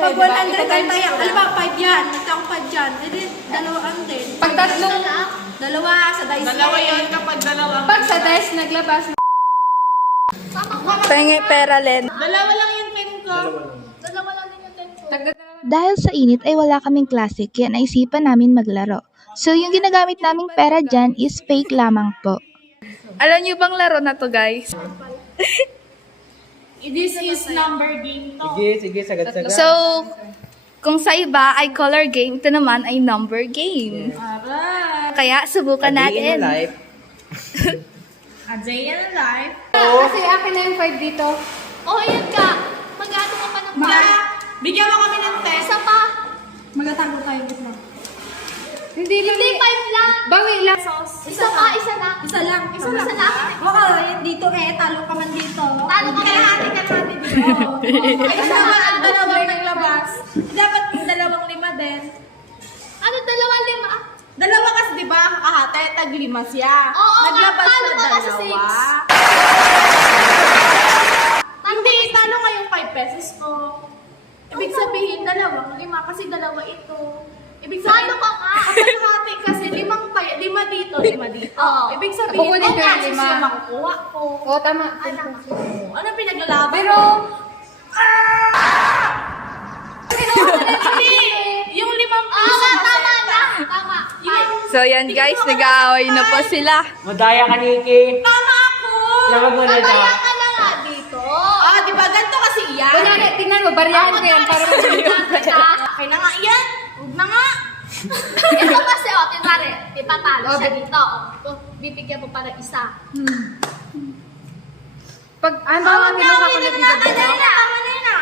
Pag 100 tayo tayo, alam ba, 5 yan, nagkakapad yan. Edi, dalawaan din. Pag tatlong... Dalawa sa dice. Dalawa yun kapag dalawang. Pag sa dice naglabas. Pengi pera len. Dalawa lang yung pen ko. Dalawa lang din yung tempo. Dahil sa init ay wala kaming klase kaya naisipan namin maglaro. So yung ginagamit naming pera dyan is fake lamang po. Alam niyo bang laro na to, guys? This is number game to. Sige, sagad-sagad. So, kung sa iba ay color game, ito naman ay number game. Aray. Kaya subukan natin. A day in a life. Kasi akin na yung 5 dito. Oh, ayan ka. Mag-ano ka pa ng Bigyan mo kami ng test. Isa pa. Magatago tayo gitna. Hindi lang. Hindi, 5 lang. Bawi lang. Isa pa, isa lang. Isa lang. Isa lang. Oo, dito talo ka man dito. Talo ka kalahati dito. Ay, sama ang dalawang naglabas. Dapat yung 2 din. Ano, 2, 5? Dalawa kasi di ba kahate, tag-5 siya. Oo, Naglabas talo na ka kasi dalawa. Hindi, talo nga yung 5 pesos ko. Ibig sabihin, 2, 5 kasi 2 ito. Ibig sabihin, Talo ka nga. kapag hati kasi 5 dito, 5 dito. Oo. Ibig sabihin, Kukunin ko yung pesos 5. yung makukuha ko. Oo, tama. Ano pinaglalaban? Pero, Hindi! Yung 5 pesos. Tama na. Tama. So yan guys, nag-aaway na po sila. Madaya ka, Nikki. Tama ako! Labag mo na Babaya siya. ka na nga dito. Ah, di ba? Ganito kasi yan. kunyari, tingnan mo, bariyahan ko yan para magaling yung Okay na nga yan. Huwag na nga. Ito kasi, tinwari, ipatalo Oh, siya dito. Bibigyan mo para isa. Pag, ano, Tama bilang ako na dito. na. Tama na yun ah.